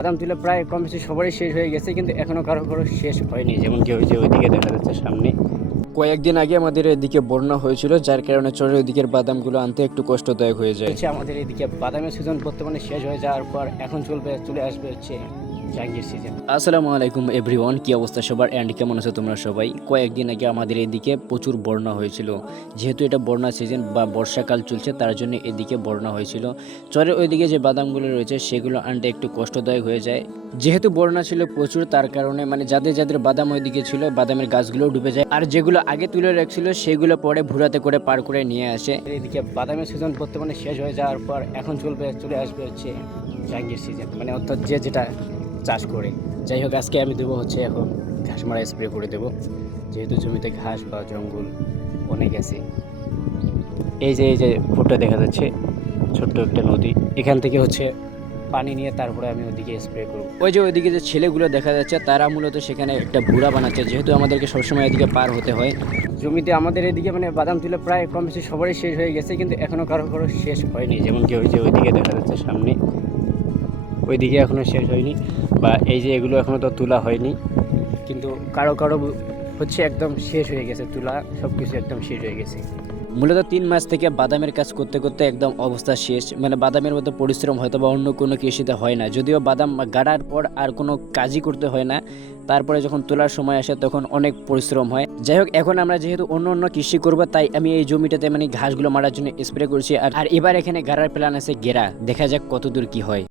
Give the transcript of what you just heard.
বাদাম তুলে প্রায় কম বেশি সবারই শেষ হয়ে গেছে, কিন্তু এখনো কারো কারো শেষ হয়নি। যেমন কি ওই যে ওইদিকে দেখা যাচ্ছে সামনে। কয়েকদিন আগে আমাদের এদিকে বন্যা হয়েছিল, যার কারণে চরের ওইদিকের বাদামগুলো আনতে একটু কষ্টদায়ক হয়ে যায়। আমাদের এদিকে বাদামের সিজন বর্তমানে শেষ হয়ে যাওয়ার পর এখন চলে আসবে হচ্ছে জাঙ্গির সিজন। আসসালামু আলাইকুম এভরিওয়ান, কি অবস্থা সবার এন্ড কেমন আছো তোমরা সবাই? কয়েকদিন আগে আমাদের এদিকে প্রচুর বন্যা হয়েছিল। যেহেতু এটা বন্যা সিজন বা বর্ষাকাল চলছে, তার জন্য এদিকে বন্যা হয়েছিল। চরের ওইদিকে যে বাদামগুলো রয়েছে সেগুলো আনতে একটু কষ্টদায়ক হয়ে যায়। যেহেতু বন্যা ছিল প্রচুর, তার কারণে মানে যাদের বাদাম ওইদিকে ছিল বাদামের গাছগুলো ডুবে যায়, আর যেগুলো আগে তুলে রাখছিল সেগুলো পরে ভুরাতে করে পার করে নিয়ে আসে। এদিকে বাদামের সিজন বর্তমানে শেষ হয়ে যাওয়ার পর এখন চলে আসবে হচ্ছে জাঙ্গির সিজন, মানে অর্থাৎ যে যেটা চাষ করে। যাই হোক, আজকে আমি দেবো হচ্ছে এখন ঘাস মারা স্প্রে করে দেবো, যেহেতু জমিতে ঘাস বা জঙ্গল অনেক আছে। এই যে ফটো দেখা যাচ্ছে ছোট্ট একটা নদী, এখান থেকে হচ্ছে পানি নিয়ে তারপরে আমি ওইদিকে স্প্রে করব। ওই যে ওইদিকে যে ছেলেগুলো দেখা যাচ্ছে তারা মূলত সেখানে একটা ভুড়া বানাচ্ছে, যেহেতু আমাদেরকে সবসময় এদিকে পার হতে হয়। জমিতে আমাদের এদিকে মানে বাদাম তুলে প্রায় কম বেশি সবারই শেষ হয়ে গেছে, কিন্তু এখনো কারো শেষ হয়নি। যেমন কি ওই যে ওইদিকে দেখা যাচ্ছে সামনে, ওইদিকে এখনো শেষ হয়নি, বা এই যে এগুলো এখনো তো তোলা হয়নি, কিন্তু কারো হচ্ছে একদম শেষ হয়ে গেছে, তোলা সব কিছু একদম শেষ হয়ে গেছে। মূলত 3 মাস থেকে বাদামের কাজ করতে করতে একদম অবস্থা শেষ। মানে বাদামের মতো পরিশ্রম হয়তো বা অন্য কোনো কৃষিতে হয় না, যদিও বাদাম গাড়ার পর আর কোনো কাজই করতে হয় না, তারপরে যখন তোলার সময় আসে তখন অনেক পরিশ্রম হয়। যাই হোক, এখন আমরা যেহেতু অন্য কৃষি করবো, তাই আমি এই জমিটাতে মানে ঘাসগুলো মারার জন্য স্প্রে করছি। আর এবার এখানে গাড়ার প্ল্যান আছে, গেরা, দেখা যাক কতদূর কি হয়।